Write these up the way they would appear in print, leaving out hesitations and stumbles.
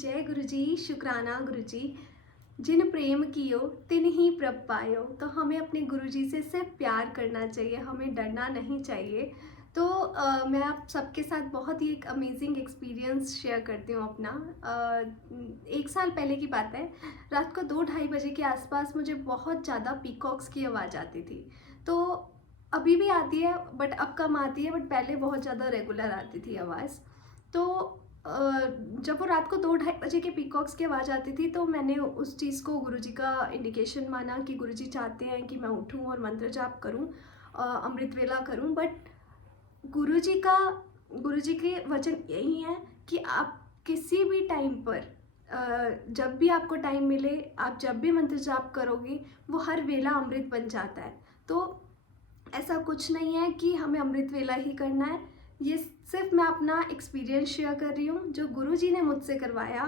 जय गुरु जी, शुक्राना गुरु जी। जिन प्रेम कियो तिन ही प्रभ पायो। तो हमें अपने गुरु जी से सिर्फ प्यार करना चाहिए, हमें डरना नहीं चाहिए। तो मैं आप सबके साथ बहुत ही एक अमेजिंग एक्सपीरियंस शेयर करती हूँ अपना। 1 साल पहले की बात है। रात को 2-2:30 बजे के आसपास मुझे बहुत ज़्यादा पीकॉक्स की आवाज़ आती थी। तो अभी भी आती है, बट अब कम आती है, बट पहले बहुत ज़्यादा रेगुलर आती थी आवाज़। तो जब वो रात को 2-2:30 बजे के पीकॉक्स की आवाज़ आती थी, तो मैंने उस चीज़ को गुरुजी का इंडिकेशन माना कि गुरुजी चाहते हैं कि मैं उठूँ और मंत्र जाप करूँ, अमृत वेला करूँ। बट गुरुजी का गुरुजी के वचन यही है कि आप किसी भी टाइम पर, जब भी आपको टाइम मिले, आप जब भी मंत्र जाप करोगे, वो हर वेला अमृत बन जाता है। तो ऐसा कुछ नहीं है कि हमें अमृत वेला ही करना है। ये सिर्फ मैं अपना एक्सपीरियंस शेयर कर रही हूँ जो गुरुजी ने मुझसे करवाया,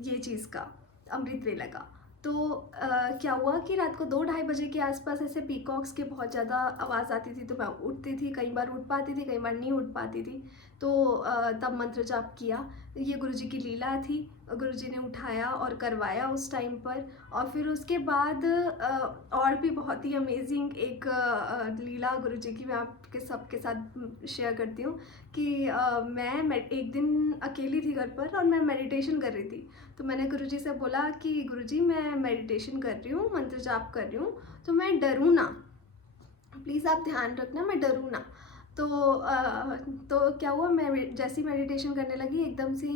ये चीज़ का, अमृत वेला का। तो क्या हुआ कि रात को 2-2:30 बजे के आसपास ऐसे पीकॉक्स के बहुत ज़्यादा आवाज़ आती थी। तो मैं उठती थी, कई बार उठ पाती थी, कई बार नहीं उठ पाती थी। तो तब मंत्र जाप किया। ये गुरुजी की लीला थी, गुरुजी ने उठाया और करवाया उस टाइम पर। और फिर उसके बाद और भी बहुत ही अमेजिंग एक लीला गुरुजी की मैं आपके सबके साथ शेयर करती हूँ कि मैं एक दिन अकेली थी घर पर और मैं मेडिटेशन कर रही थी। तो मैंने गुरुजी से बोला कि गुरुजी, मैं मेडिटेशन कर रही हूँ, मंत्र जाप कर रही हूँ, तो मैं डरूँ ना, प्लीज़ आप ध्यान रखना, मैं डरूँ ना। तो तो क्या हुआ, मैं जैसे ही मेडिटेशन करने लगी, एकदम से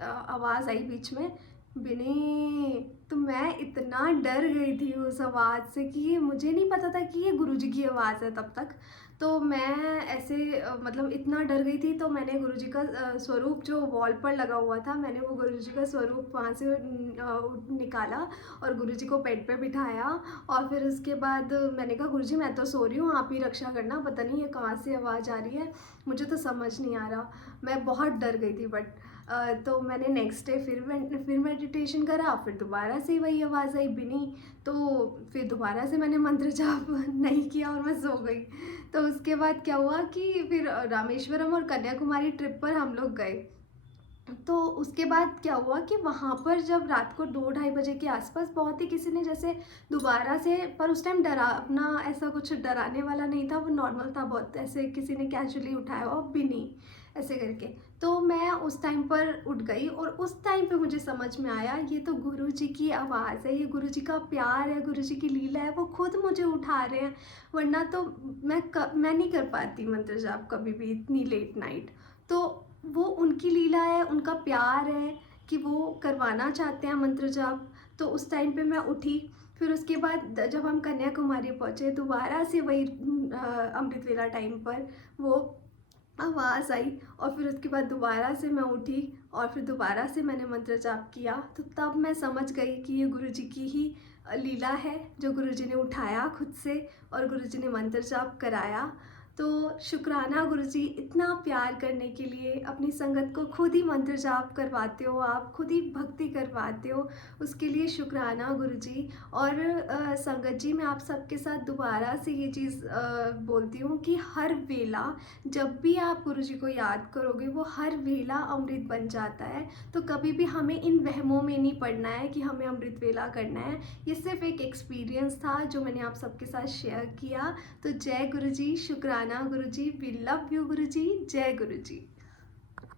आवाज़ आई बीच में, बिनी। तो मैं इतना डर गई थी उस आवाज़ से कि ये, मुझे नहीं पता था कि ये गुरुजी की आवाज़ है तब तक। तो मैं ऐसे मतलब इतना डर गई थी। तो मैंने गुरुजी का स्वरूप जो वॉल पर लगा हुआ था, मैंने वो गुरुजी का स्वरूप वहाँ से निकाला और गुरुजी को बेड पे बिठाया। और फिर उसके बाद मैंने कहा, गुरुजी मैं तो सो रही हूँ, आप ही रक्षा करना, पता नहीं ये कहाँ से आवाज़ आ रही है, मुझे तो समझ नहीं आ रहा। मैं बहुत डर गई थी। बट तो मैंने नेक्स्ट डे फिर मेडिटेशन करा, फिर दोबारा से वही आवाज़ आई, बिनी। तो फिर दोबारा से मैंने मंत्र जाप नहीं किया और मैं सो गई। तो उसके बाद क्या हुआ कि फिर रामेश्वरम और कन्याकुमारी ट्रिप पर हम लोग गए। तो उसके बाद क्या हुआ कि वहाँ पर जब रात को 2-2:30 बजे के आसपास बहुत ही किसी ने जैसे दोबारा से, पर उस टाइम डरावना, ऐसा कुछ डराने वाला नहीं था, वो नॉर्मल था बहुत, ऐसे किसी ने कैजुअली उठाया और भी नहीं ऐसे करके। तो मैं उस टाइम पर उठ गई और उस टाइम पे मुझे समझ में आया, ये तो गुरु जी की आवाज़ है, ये गुरु जी का प्यार है, गुरु जी की लीला है, वो खुद मुझे उठा रहे हैं। वरना तो मैं नहीं कर पाती मंत्र जाप कभी भी इतनी लेट नाइट। तो वो उनकी लीला है, उनका प्यार है कि वो करवाना चाहते हैं मंत्र जाप। तो उस टाइम पे मैं उठी। फिर उसके बाद जब हम कन्याकुमारी पहुँचे, दोबारा से वही अमृत वेला टाइम पर वो आवाज़ आई। और फिर उसके बाद दोबारा से मैं उठी और फिर दोबारा से मैंने मंत्र जाप किया। तो तब मैं समझ गई कि ये गुरुजी की ही लीला है, जो गुरुजी ने उठाया खुद से और गुरुजी ने मंत्र जाप कराया। तो शुक्राना गुरुजी, इतना प्यार करने के लिए, अपनी संगत को खुद ही मंत्र जाप करवाते हो, आप खुद ही भक्ति करवाते हो, उसके लिए शुक्राना गुरुजी। और संगत जी, मैं आप सबके साथ दोबारा से ये चीज़ बोलती हूँ कि हर वेला जब भी आप गुरुजी को याद करोगे, वो हर वेला अमृत बन जाता है। तो कभी भी हमें इन वहमों में नहीं पड़ना है कि हमें अमृत वेला करना है। ये सिर्फ एक एक्सपीरियंस था जो मैंने आप सबके साथ शेयर किया। तो जय गुरुजी, शुक्राना गुरुजी, वी लव यू गुरुजी, जय गुरुजी।